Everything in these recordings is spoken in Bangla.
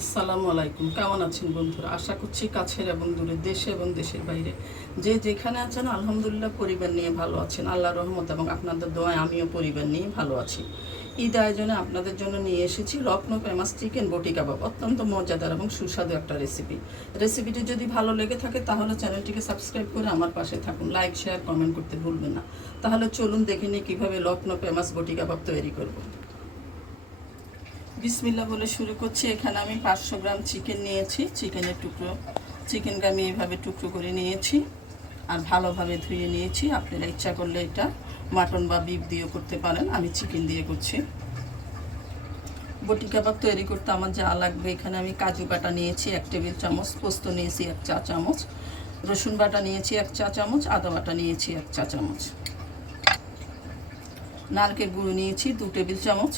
আসসালামু আলাইকুম। কেমন আছেন বন্ধুরা? আশা করছি কাছের এবং দূরে দেশে এবং দেশের বাইরে। যে যেখানে আছেন, আলহামদুলিল্লাহ পরিবার নিয়ে ভালো আছেন। আল্লাহ রহমত এবং আপনাদের দোয়ায় আমিও পরিবার নিয়ে ভালো আছি। ঈদ আয়োজনে আপনাদের জন্য নিয়ে এসেছি রত্ন ফেমাস চিকেন বটি কাবাব। অত্যন্ত মজাদার এবং সুস্বাদু একটা রেসিপি রেসিপিটি যদি ভালো লেগে থাকে, তাহলে চ্যানেলটিকে সাবস্ক্রাইব করে আমার পাশে থাকুন। লাইক শেয়ার কমেন্ট করতে ভুলবেন না। তাহলে চলুন দেখে নিই কীভাবে লক্ষ্ণ ফেমাস বটি কাবাব তৈরি করব। বিসমিল্লা বলে শুরু করছি। এখানে আমি পাঁচশো গ্রাম চিকেন নিয়েছি। চিকেনের টুকরো, চিকেনকে আমি এইভাবে টুকরো করে নিয়েছি আর ভালোভাবে ধুয়ে নিয়েছি। আপনারা ইচ্ছা করলে এটা মাটন বা বিফ দিয়েও করতে পারেন। আমি চিকেন দিয়ে করছি। বটি কাবাব তৈরি করতে আমার যা লাগবে। এখানে আমি কাজু বাটা নিয়েছি, এক টেবিল চামচ। পোস্ত নিয়েছি, এক চা চামচ। রসুন বাটা নিয়েছি, এক চা চামচ। আদা বাটা নিয়েছি, এক চা চামচ। নারকেল গুঁড়ো নিয়েছি, দু টেবিল চামচ।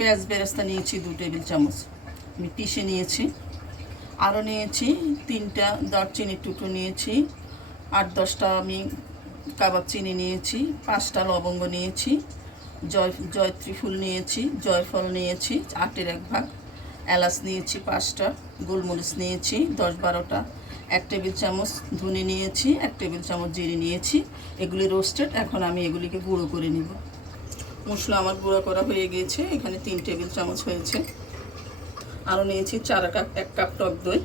পেঁয়াজ বেরেস্তা নিয়েছি দু টেবিল চামচ। আমি পিষে নিয়েছি, আরও নিয়েছি তিনটা দারচিনির টুকরো নিয়েছি, আট দশটা আমি কাবাব চিনি নিয়েছি, পাঁচটা লবঙ্গ নিয়েছি, জয়, জয়ত্রী ফুল নিয়েছি, জয়ফল নিয়েছি, আটের এক ভাগ, এলাচ নিয়েছি পাঁচটা, গোলমরিচ নিয়েছি দশ বারোটা, এক টেবিল চামচ ধনে নিয়েছি, এক টেবিল চামচ জিরে নিয়েছি, এগুলি রোস্টেড এখন আমি এগুলিকে গুঁড়ো করে নিব। মশলা আমার গুঁড়া করা হয়ে গিয়েছে। এখানে তিন টেবিল চামচ হয়েছে। আরও নিয়েছি চার কাপ, এক কাপ টক দই।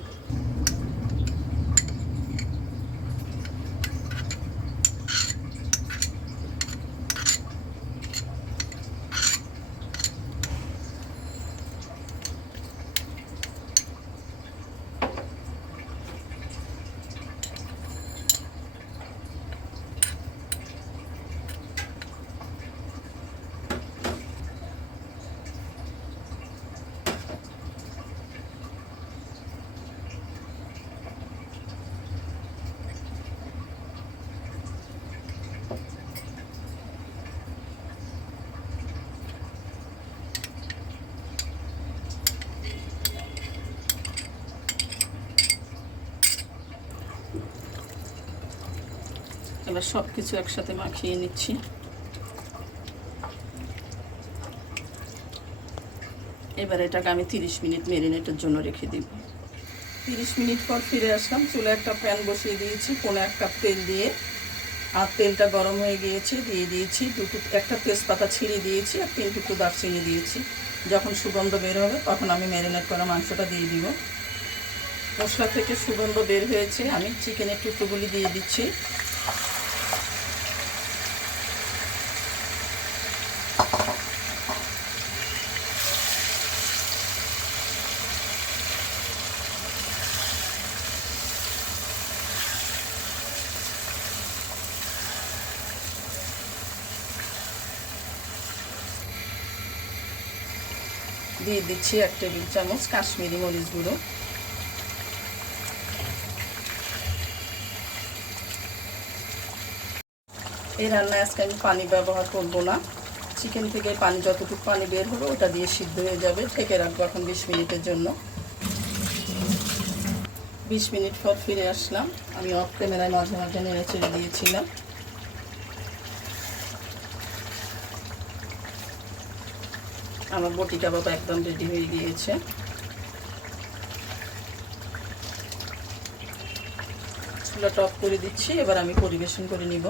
এবার সব কিছু একসাথে মাখিয়ে নিচ্ছি। এবার এটাকে আমি তিরিশ মিনিট মেরিনেটের জন্য রেখে দিব। তিরিশ মিনিট পর ফিরে আসলাম, চুলে একটা প্যান বসিয়ে দিয়েছি, কোনো এক কাপ তেল দিয়ে। আর তেলটা গরম হয়ে গিয়েছে, দিয়ে দিয়েছি দুটো, একটা তেজপাতা ছিঁড়ে দিয়েছি আর তিন টুকরো দারচিনি দিয়েছি। যখন সুগন্ধ বের হবে তখন আমি ম্যারিনেট করা মাংসটা দিয়ে দিব। মশলা থেকে সুগন্ধ বের হয়েছে, আমি চিকেনের টুকরোগুলি দিয়ে দিচ্ছি। দিয়ে দিচ্ছি এক টেবিল চামচ কাশ্মীরি মরিচ গুঁড়ো। এই রান্নায় আজকে আমি পানি ব্যবহার করব না। চিকেন থেকে পানি যতটুকু পানি বের হবে ওটা দিয়ে সিদ্ধ হয়ে যাবে। ঢেকে রাখব এখন বিশ মিনিটের জন্য। বিশ মিনিট পর ফিরে আসলাম। আমি অফ ক্যামেরায় মাঝে মাঝে নেড়ে চেড়ে দিয়েছিলাম। আমার বটি কাবাব একদম রেডি হয়ে গিয়েছে। চুলাটা টপ করে দিচ্ছি, এবার আমি পরিবেশন করে নিব।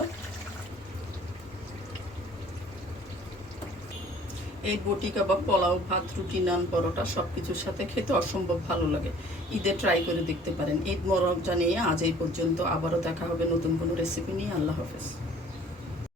এই বটি, কাবাব, পোলাও, ভাত, রুটি, নান, পরোটা সব কিছুর সাথে খেতে অসম্ভব ভালো লাগে। ঈদে ট্রাই করে দেখতে পারেন। ঈদ মরক জানিয়ে আজ এই পর্যন্ত আবারও দেখা হবে নতুন কোনো রেসিপি নিয়ে। আল্লাহ হাফেজ।